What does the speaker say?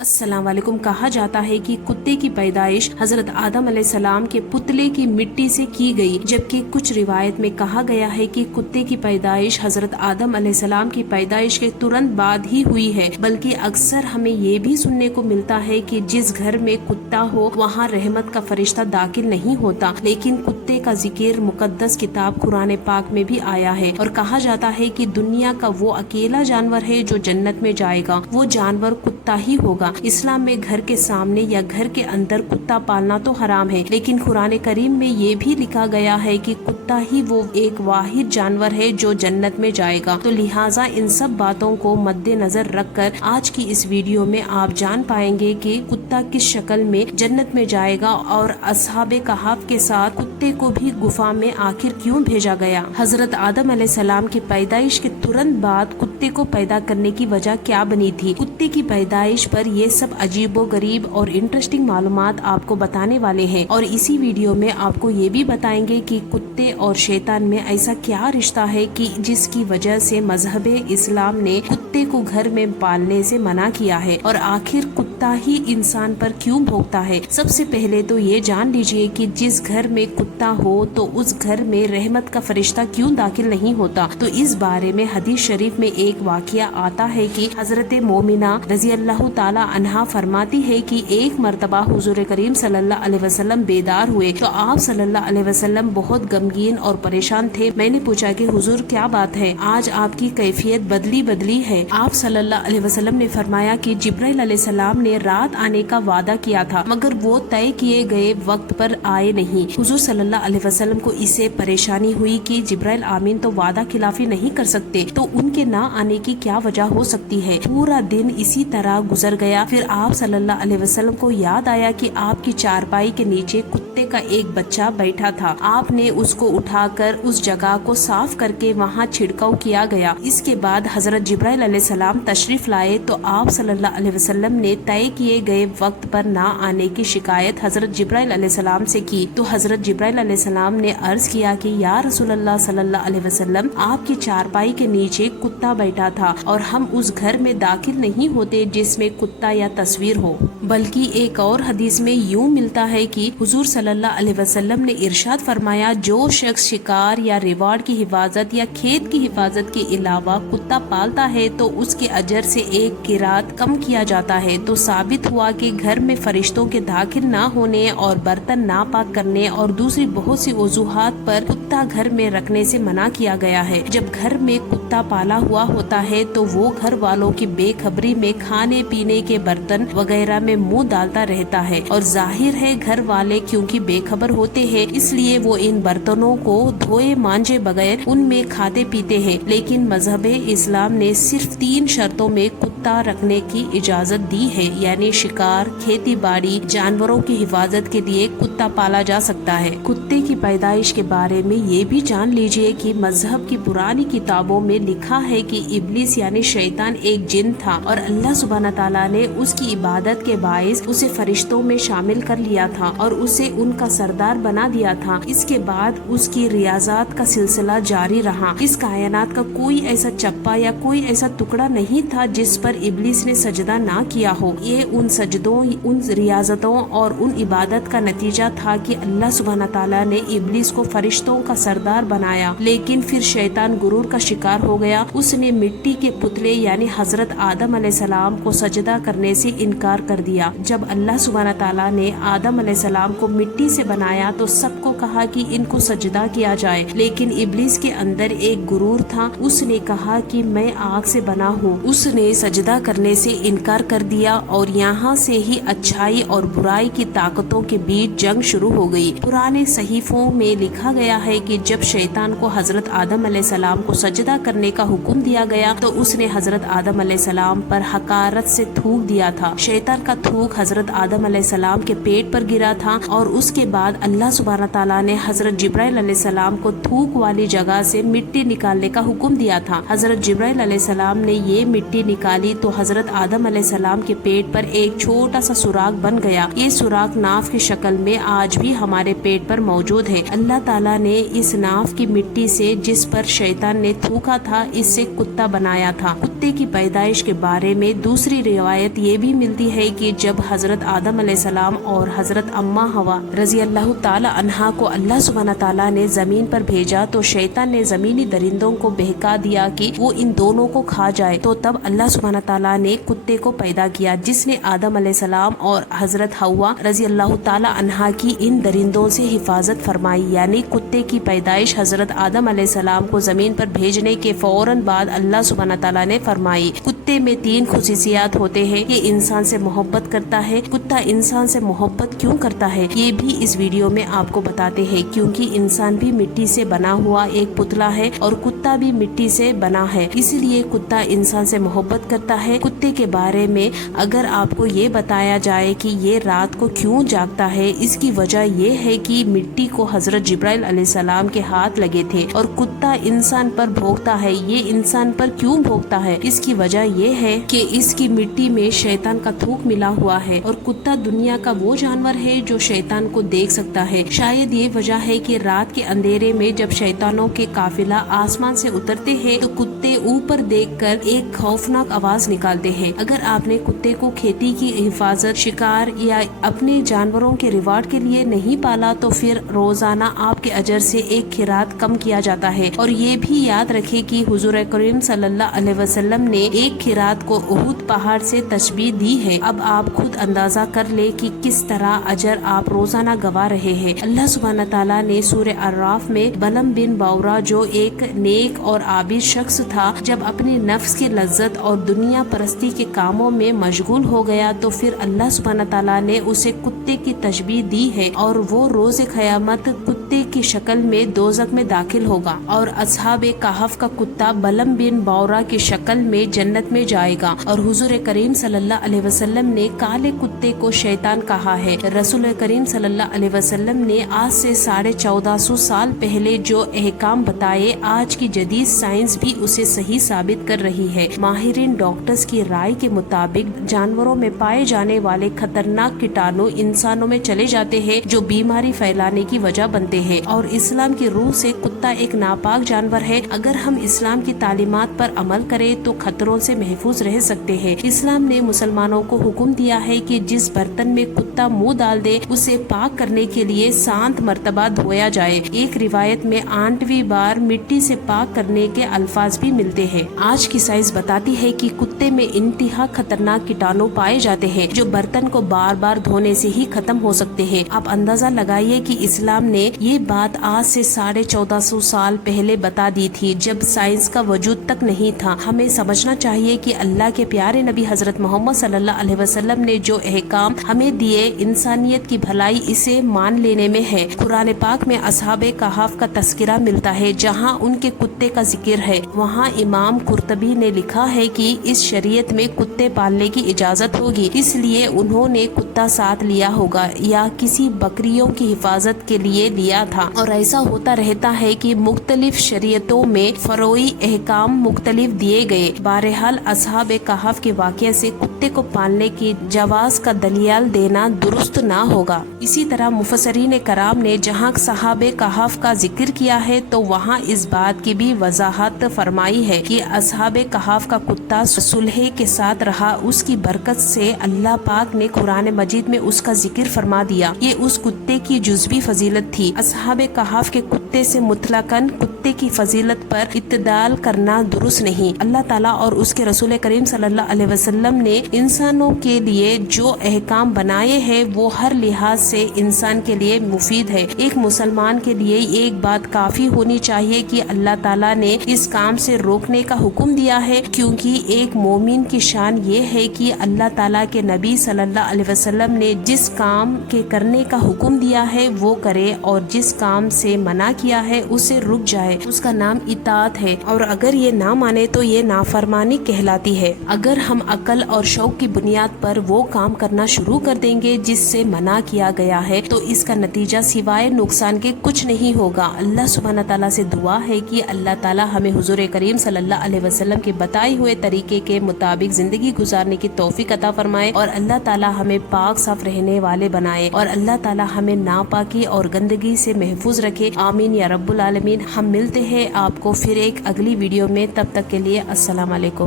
अस्सलाम वालेकुम। कहा जाता है कि कुत्ते की पैदाइश हजरत आदम अलैहिस्सलाम के पुतले की मिट्टी से की गई, जबकि कुछ रिवायत में कहा गया है कि कुत्ते की पैदाइश हजरत आदम अलैहिस्सलाम की पैदाइश के तुरंत बाद ही हुई है। बल्कि अक्सर हमें ये भी सुनने को मिलता है कि जिस घर में कुत्ता हो वहाँ रहमत का फरिश्ता दाखिल नहीं होता, लेकिन कुत्ते का जिक्र मुकद्दस किताब कुरान पाक में भी आया है और कहा जाता है कि दुनिया का वो अकेला जानवर है जो जन्नत में जाएगा, वो जानवर कुत्ता ही होगा। इस्लाम में घर के सामने या घर के अंदर कुत्ता पालना तो हराम है, लेकिन कुरान करीम में ये भी लिखा गया है कि कुत्ता ही वो एक वाहिद जानवर है जो जन्नत में जाएगा। तो लिहाजा इन सब बातों को मद्देनजर रखकर आज की इस वीडियो में आप जान पाएंगे कि कुत्ता किस शक्ल में जन्नत में जाएगा और असहाबे कहाफ के साथ कुत्ते को भी गुफा में आखिर क्यों भेजा गया। हजरत आदम अलैहिस्सलाम की पैदाइश के तुरंत बाद कुत्ते को पैदा करने की वजह क्या बनी थी। कुत्ते की पैदाइश पर ये सब अजीबो गरीब और इंटरेस्टिंग मालूमात आपको बताने वाले हैं और इसी वीडियो में आपको ये भी बताएंगे कि कुत्ते और शैतान में ऐसा क्या रिश्ता है कि जिसकी वजह से मजहबे इस्लाम ने कुत्ते को घर में पालने से मना किया है और आखिर कुत्ता ही इंसान पर क्यों भौंकता है। सबसे पहले तो ये जान लीजिए कि जिस घर में कुत्ता हो तो उस घर में रहमत का फरिश्ता क्यों दाखिल नहीं होता। तो इस बारे में हदीस शरीफ में एक वाकया आता है कि हजरत मोमिना रजी अल्लाह ताला अन्हा फरमाती है कि एक मर्तबा हुजूर करीम सल्लल्लाहु अलैहि वसल्लम बेदार हुए तो आप सल्लल्लाहु अलैहि वसल्लम बहुत गमगीन और परेशान थे। मैंने पूछा कि हुजूर क्या बात है, आज आपकी कैफियत बदली है। आप सल्लल्लाहु अलैहि वसल्लम ने फरमाया कि जिब्राइल अलैहिस्सलाम ने रात आने का वादा किया था, मगर वो तय किए गए वक्त पर आए नहीं। हुजूर सल्लल्लाहु अलैहि वसल्लम को इससे परेशानी हुई कि जिब्राइल आमीन तो वादा खिलाफी नहीं कर सकते, तो उनके ना आने की क्या वजह हो सकती है। पूरा दिन इसी तरह गुजर गया। फिर आप सल्लल्लाहु अलैहि वसल्लम को याद आया कि आपकी चारपाई के नीचे कुत्ते का एक बच्चा बैठा था। आपने उसको उठाकर उस जगह को साफ करके वहाँ छिड़काव किया गया। इसके बाद हजरत जिब्राइल अलैहिस्सलाम तशरीफ लाए तो आप सल्लल्लाहु अलैहि वसल्लम ने तय किए गए वक्त पर ना आने की शिकायत हजरत जिब्राइल अलैहिस्सलाम से की। तो हजरत जिब्राइल अलैहिस्सलाम ने अर्ज किया कि या रसूलल्लाह सल्लल्लाहु अलैहि वसल्लम, आपकी चारपाई के नीचे कुत्ता बैठा था और हम उस घर में दाखिल नहीं होते जिसमें कुत्ता या तस्वीर हो। बल्कि एक और हदीस में यूं मिलता है कि हुजूर सल्लल्लाहु अलैहि वसल्लम ने इरशाद फरमाया, जो शख्स शिकार या रिवार्ड की हिफाजत या खेत की हिफाजत के अलावा कुत्ता पालता है तो उसके अजर से एक किरात कम किया जाता है। तो साबित हुआ कि घर में फरिश्तों के दाखिल ना होने और बर्तन ना पाक करने और दूसरी बहुत सी वजूहात पर कुत्ता घर में रखने से मना किया गया है। जब घर में कुत्ता पाला हुआ होता है तो वो घर वालों की बेखबरी में खाने पीने के बर्तन वगैरह में मुंह डालता रहता है और जाहिर है घर वाले क्योंकि बेखबर होते हैं, इसलिए वो इन बर्तनों को धोए मांजे बगैर उनमें खाते पीते हैं। लेकिन मजहबे इस्लाम ने सिर्फ 3 शर्तों में कुत्ता रखने की इजाजत दी है, यानी शिकार, खेती बाड़ी, जानवरों की हिफाजत के लिए कुत्ता पाला जा सकता है। कुत्ते की पैदाइश के बारे में ये भी जान लीजिए कि मजहब की पुरानी किताबों में लिखा है कि इब्लिस यानी शैतान एक जिन था और अल्लाह सुब्हानहू तआला ने उसकी इबादत के बाइस उसे फरिश्तों में शामिल कर लिया था और उसे उनका सरदार बना दिया था। इसके बाद उसकी रियाजात का सिलसिला जारी रहा। इस कायनात का कोई ऐसा चप्पा या कोई ऐसा टुकड़ा नहीं था जिस पर इब्लिस ने सजदा ना किया हो। ये उन सजदों, उन रियाजतों और उन इबादत का नतीजा था कि अल्लाह सुब्हानहू तआला ने इब्लिस को फरिश्तों का सरदार बनाया। लेकिन फिर शैतान गुरूर का शिकार हो गया। उसने मिट्टी के पुतले यानी हजरत आदम अलैहिस्सलाम को सजदा करने से इनकार कर दिया। जब अल्लाह सुब्हानहू तआला ने आदम अलैहिस्सलाम को मिट्टी से बनाया तो सबको कहा कि इनको सजदा किया जाए, लेकिन इब्लिस के अंदर एक गुरूर था। उसने कहा कि मैं आग से बना हूँ। उसने सजदा करने से इनकार कर दिया और यहाँ से ही अच्छाई और बुराई की ताकतों के बीच जंग शुरू हो गई। पुराने सहीफों में लिखा गया है कि जब शैतान को हजरत आदम अलैहिस्सलाम को सजदा करने का हुक्म दिया गया तो उसने हजरत आदम अलैहिस्सलाम पर हकारत से थूक दिया था। शैतान का थूक हजरत आदम अलैहिस्सलाम के पेट पर गिरा था और उसके बाद अल्लाह सुब्हानहू तआला ने हजरत जिब्राइल अलैहिस्सलाम को थूक वाली जगह से मिट्टी निकालने का हुक्म दिया था। हजरत जिब्राइल अलैहिस्सलाम ने ये मिट्टी निकाली तो हजरत आदम अलैहिस्सलाम के पेट पर एक छोटा सा सुराख बन गया। ये सुराख नाफ की शक्ल में आज भी हमारे पेट पर मौजूद है। अल्लाह ताला ने इस नाफ की मिट्टी से जिस पर शैतान ने थूका था इससे कुत्ता बनाया था। कुत्ते की पैदाइश के बारे में दूसरी रिवायत ये भी मिलती है कि जब हजरत आदम अलैहिस्सलाम और हजरत अम्मा हवा रजी अल्लाह ताला अन्हा को अल्लाह सुब्हाना ताला ने जमीन पर भेजा तो शैतान ने जमीनी दरिंदों को बहका दिया कि वो इन दोनों को खा जाए। तो तब अल्लाह सुब्हाना ताला ने कुत्ते को पैदा किया जिसने आदम अलैहिस्सलाम और हजरत हवा रजी अल्लाह ताला अन्हा की इन दरिंदों से हिफाजत फरमाई। यानी कुत्ते की पैदाइश हजरत आदम अलैहिस्सलाम को जमीन पर भेजने के फौरन बाद अल्लाह सुब्हाना ताला ने फरमाई। कुत्ते में 3 खुसूसियात होते हैं। ये इंसान से मोहब्बत करता है। कुत्ता इंसान से मोहब्बत क्यों करता है ये भी इस वीडियो में आपको बताते हैं, क्योंकि इंसान भी मिट्टी से बना हुआ एक पुतला है और कुत्ता भी मिट्टी से बना है, इसलिए कुत्ता इंसान से मोहब्बत करता है। कुत्ते के बारे में अगर आपको ये बताया जाए कि ये रात को क्यों जागता है, इसकी वजह ये है कि मिट्टी को हजरत जिब्राइल अलैहिस्सलाम के हाथ लगे थे और कुत्ता इंसान पर भौंकता है। ये इंसान पर क्यों भौंकता है, इसकी वजह ये है कि इसकी मिट्टी में शैतान का थूक मिला हुआ है और कुत्ता दुनिया का वो जानवर है जो शैतान को देख सकता है। शायद ये वजह है कि रात के अंधेरे में जब शैतानों के काफिला आसमान से उतरते हैं तो कुत्ते ऊपर देखकर एक खौफनाक आवाज निकालते हैं। अगर आपने कुत्ते को खेती की हिफाजत, शिकार या अपने जानवरों के रिवार्ड के लिए नहीं पाला तो फिर रोजाना आपके अजर से एक खिरात कम किया जाता है। और ये भी याद रखे कि हुजूर करीम सल्लल्लाहु अलैहि वसल्लम ने एक खिरात को उहुद पहाड़ से तशबीह दी है। अब आप खुद अंदाजा कर ले कि किस तरह अजर आप रोजाना गवा रहे हैं। अल्लाह सुब्हाना ताला ने सूरह अर्राफ में बलम बिन बावरा जो एक नेक और आबिद शख्स था, जब अपनी नफ्स की लज्जत और दुनिया परस्ती के कामों में मशगूल हो गया तो फिर अल्लाह सुब्हाना ताला ने उसे कुत्ते की तशबीह दी है और वो रोज क़यामत कुत्ते की शक्ल में दोज़ख में दाखिल होगा और अस्हाबे कहफ का कुत्ता बलम बिन बावरा की शक्ल में जन्नत में जाएगा। और हुजूर करीम सल्लल्लाहु अलैहि वसल्लम ने काले कुत्ते को शैतान कहा है। रसूल करीम सल्लल्लाहु अलैहि वसल्लम ने आज से 1450 साल पहले जो अहकाम बताए, आज की जदीद साइंस भी उसे सही साबित कर रही है। माहिरीन डॉक्टर्स की राय के मुताबिक जानवरों में पाए जाने वाले खतरनाक कीटाणु इंसानों में चले जाते हैं जो बीमारी फैलाने की वजह बनते हैं। और इस्लाम की रूह से कुत्ता एक नापाक जानवर है। अगर हम इस्लाम की तालीमात पर अमल करें तो खतरों से महफूज रह सकते हैं। इस्लाम ने मुसलमानों को हुक्म दिया है कि जिस बर्तन में कुत्ता मुंह डाल दे उसे पाक करने के लिए 7 मरतबा धोया जाए। एक रिवायत में 8वीं बार मिट्टी से पाक करने के अल्फाज भी मिलते हैं। आज की साइंस बताती है कि कुत्ते में इंतहा खतरनाक कीटाणु पाए जाते हैं जो बर्तन को बार बार धोने से ही खत्म हो सकते हैं। आप अंदाजा लगाइए कि इस्लाम ने ये बात आज से 1450 साल पहले बता दी थी, जब साइंस का वजूद तक नहीं था। हमें समझना चाहिए कि अल्लाह के प्यारे नबी हजरत मोहम्मद सल्लल्लाहु अलैहि वसल्लम ने जो अहकाम हमें दिए, इंसानियत की भलाई इसे मान लेने में है। कुरान पाक में अस्हाबे कहफ का तस्करा मिलता है, जहाँ उनके कुत्ते का जिक्र है। वहाँ इमाम कुर्तबी ने लिखा है कि इस शरीयत में कुत्ते पालने की इजाजत होगी, इसलिए उन्होंने कुत्ता साथ लिया होगा या किसी बकरियों की हिफाजत के लिए लिया था। और ऐसा होता रहता है कि मुख्तलिफ शरीयतों में फरोई अहकाम मुख्तलिफ दिए गए। बहरहाल अस्हाबे कहफ के वाक़ये से कुत्ते को पालने की जवाज का दलील देना दुरुस्त ना होगा। इसी तरह मुफस्सिरीन कराम ने जहाँ सहाबे कहफ का जिक्र किया है तो वहाँ इस बात की भी वजाहत फरमाई है कि अस्हाबे कहफ का कुत्ता सुलह के साथ रहा। उसकी बरकत से अल्लाह पाक ने कुरान मजीद में उसका जिक्र फरमा दिया। ये उस कुत्ते की जुज़वी फजीलत थी। अस्हाबे कहफ के कुत्ते से मुतलकन कुत्ते की फजीलत पर इत्तदाल करना दुरुस्त नहीं। अल्लाह ताला और उसके रसूल करीम सल्लल्लाहु अलैहि वसल्लम ने इंसानों के लिए जो अहकाम बनाए हैं वो हर लिहाज से इंसान के लिए मुफीद है। एक मुसलमान के लिए एक बात काफी होनी चाहिए कि अल्लाह ताला ने इस काम से रोकने का हुक्म दिया है, क्योंकि एक मोमिन की शान ये है कि अल्लाह ताला के नबी सल्लल्लाहु अलैहि वसल्लम ने जिस काम के करने का हुक्म दिया है वो करे और जिस काम से मना किया है उसे रुक जाए। उसका नाम इताअत है और अगर ये ना माने तो ये नाफरमानी कहलाती है। अगर हम अकल और शौक की बुनियाद पर वो काम करना शुरू कर देंगे जिससे मना किया गया है तो इसका नतीजा सिवाय नुकसान के कुछ नहीं होगा। अल्लाह सुब्हाना ताला से दुआ है कि अल्लाह ताला हमें हुजूर करीम सल्लल्लाहु अलैहि वसल्लम के बताए हुए तरीके के मुताबिक जिंदगी गुजारने की तौफीक अता फरमाए और अल्लाह ताला हमें पाक साफ रहने वाले बनाए और अल्लाह ताला हमें नापाकी और गंदगी से महफूज रखे। आमीन या रब्बुल आलमीन। हम ملتے ہیں آپ کو پھر ایک اگلی ویڈیو میں، تب تک کے لیے السلام علیکم۔